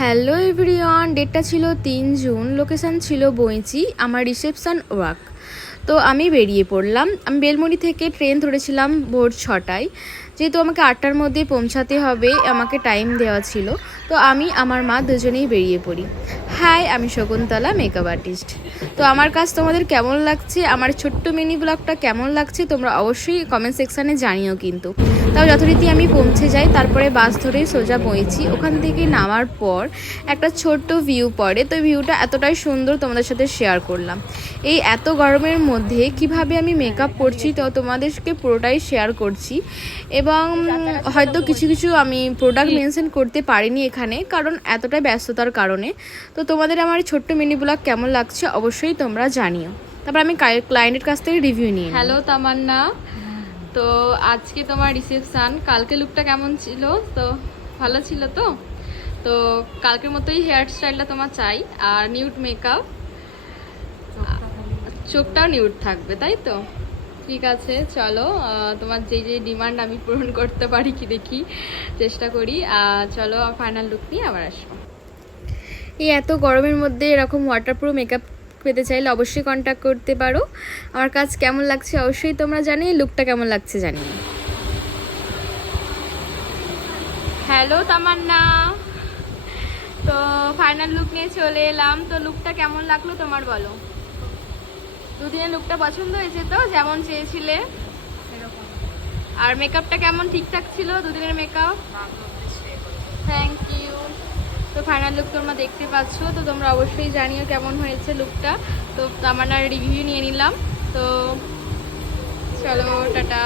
Hello everyone ডেটটা ছিল তিন জুন লোকেশান ছিল বইচি আমার রিসেপশান ওয়ার্ক তো আমি বেরিয়ে পড়লাম, আমি বেলমুড়ি থেকে ট্রেন ধরেছিলাম ভোর ছটায়। যেহেতু আমাকে আটটার মধ্যে পৌঁছাতে হবে, আমাকে টাইম দেওয়া ছিল, তো আমি, আমার মা দুজনেই বেরিয়ে পড়ি। হাই, আমি শকুন্তলা মেকআপ আর্টিস্ট তো আমার কাজ তোমাদের কেমন লাগছে? আমার ছোট্ট মিনি ব্লগটা কেমন লাগছে? তোমরা অবশ্যই কমেন্ট সেকশানে জানিও কিন্তু। তাও যথারীতি আমি পৌঁছে যাই, তারপরে বাস ধরে সোজা পৌঁছি ওখান থেকে নামার পর একটা ছোট্ট ভিউ পড়ে। তো ভিউটা এতটাই সুন্দর তোমাদের সাথে শেয়ার করলাম। এই এত গরমের মধ্যে কীভাবে আমি মেকআপ করছি, তো তোমাদেরকে পুরোটাই শেয়ার করছি। এবং হয়তো কিছু কিছু আমি প্রোডাক্ট মেনশন করতে পারিনি এখানে, কারণ এতটাই ব্যস্ততার কারণে। তো তোমাদের আমার ছোট্ট মিনি ব্লগ কেমন লাগছে অবশ্যই তোমরা জানিও। তারপর আমি ক্লায়েন্টের কাছ থেকে রিভিউ নিই হ্যালো তামান্না। তো আজকে তোমার রিসেপশন কালকে লুকটা কেমন ছিল? তো ভালো ছিল তো? তো কালকের মতোই হেয়ার স্টাইলটা তোমার চাই, আর নিউড মেকআপ চোখটাও নিউড থাকবে, তাই তো? ঠিক আছে, চলো তোমার যে যে ডিমান্ড আমি পূরণ করতে পারি কি দেখি, চেষ্টা করি। আর চলো ফাইনাল লুক নিয়ে আবার আসব। এই এত গরমের মধ্যে এরকম ওয়াটারপ্রুফ মেকআপ পেতে চাইলে অবশ্যই কন্ট্যাক্ট করতে পারো। আমার কাজ কেমন লাগছে অবশ্যই তোমরা জানিয়ে লুকটা কেমন লাগছে জানিয়ে হ্যালো তামান্না। তো ফাইনাল লুক নিয়ে চলে এলাম। তো লুকটা কেমন লাগল তোমার বলো? দুদিনের লুকটা পছন্দ হয়েছে তো? যেমন চেয়েছিলে। আর মেকআপটা কেমন ঠিকঠাক ছিল দুদিনের মেকআপ তো ফাইনাল লুক তোমরা দেখতে পাচ্ছ, তো তোমরা অবশ্যই জানিও কেমন হয়েছে লুকটা তো আমার রিভিউ নিয়ে নিলাম। তো চলো, টাটা।